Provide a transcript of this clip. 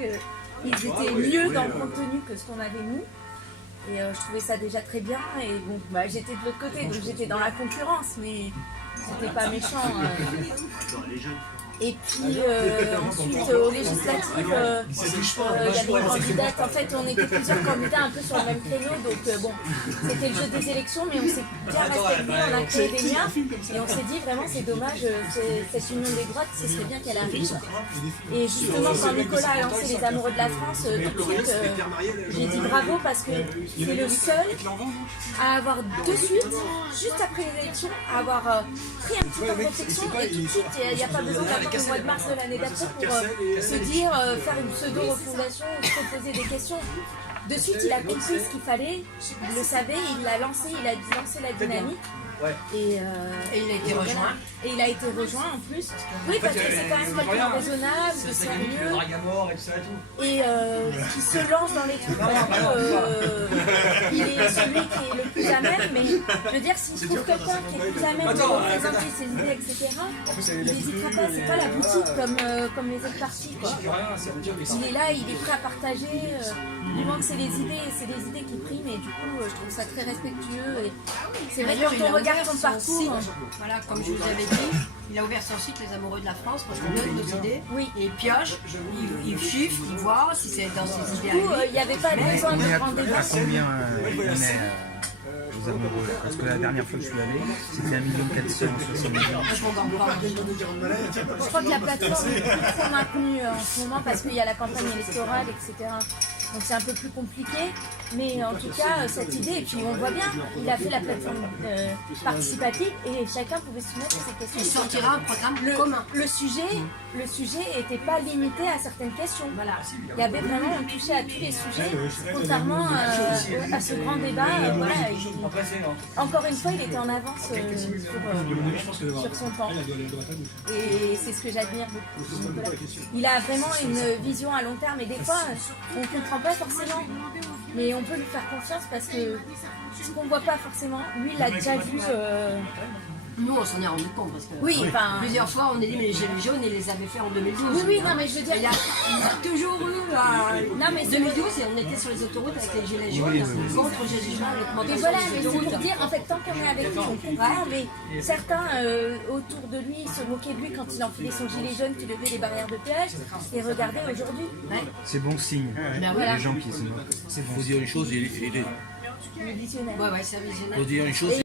qu'ils étaient mieux dans le contenu que ce qu'on avait nous. Et je trouvais ça déjà très bien. Et bon, bah, j'étais de l'autre côté, donc j'étais dans la concurrence, mais c'était pas méchant. Et puis ensuite aux législatives, il y avait une candidate. En fait, on était plusieurs candidats un peu sur le même créneau, donc bon, c'était le jeu des élections, mais on s'est bien respecté, on a créé des liens et on s'est dit vraiment c'est dommage, cette union des droites, ce serait bien qu'elle arrive. Et justement, quand Nicolas a lancé les Amoureux de la France, tout de suite, j'ai dit bravo parce que c'est le seul à avoir de suite, juste après les élections, à avoir pris un petit temps de réflexion et tout de suite, il n'y a pas besoin d'avoir le mois de mars de l'année d'après pour se dire, faire une pseudo-refondation ou se poser des questions. De suite, il a compris ce qu'il fallait, il le savait, il l'a lancé, il a lancé la dynamique. Et il a été rejoint. Et il a été rejoint en plus. Oui, parce que c'est quand même quelqu'un raisonnable, de sérieux. Et qui se lance dans les trucs parce que il est celui qui est le plus à même. Mais je veux dire, s'il trouve quelqu'un qui est plus à même de représenter ses idées, etc., il n'hésitera pas. C'est pas la boutique comme les autres partis. Il est là, il est prêt à partager. Du moment que c'est les idées qui priment. Et du coup, je trouve ça très respectueux. Et c'est vrai que quand on regarde son parcours, voilà, comme je vous avais dit, il a ouvert son site Les Amoureux de la France parce qu'on donne nos idées, et il pioche, il chiffre, il voit si c'est dans ses idées. Du coup, il n'y avait pas besoin de grand débat. À combien on est aux amoureux? Parce que la dernière fois que je suis allé, c'était 1 460 000. Je crois que la plateforme est plus trop maintenue en ce moment parce qu'il y a la campagne électorale, etc. Donc c'est un peu plus compliqué, mais en tout cas cette idée, et puis on voit bien, il a fait la plateforme participative et chacun pouvait soumettre ses questions. Il sortira un programme commun. Le sujet n'était pas limité à certaines questions. Voilà. Il y avait vraiment, on touchait à tous les sujets, contrairement à ce grand débat. Voilà, encore une fois, il était en avance sur son temps. Et c'est ce que j'admire beaucoup. Il a vraiment une vision à long terme et des fois, on ne comprend pas forcément, mais on peut lui faire confiance parce que ce qu'on ne voit pas forcément, lui, il l'a déjà vu. Nous, on s'en est rendu compte parce que plusieurs fois, on a dit mais les Gilets jaunes, ils les avaient fait en 2012. Oui, non, mais je veux dire, il y a toujours eu. Non, mais 2012, et on était sur les autoroutes avec les Gilets jaunes contre les Gilets jaunes. Et voilà, mais c'est pour dire, en fait, tant qu'on est avec lui, on comprend, mais certains autour de lui se moquaient de lui quand il enfilait son gilet jaune qui levait les barrières de péage. Et regardez aujourd'hui. C'est bon signe. Voilà. Les gens qui se moquent. Il faut dire une chose, il est Le visionnaire. Ouais, c'est un visionnaire. faut dire une chose.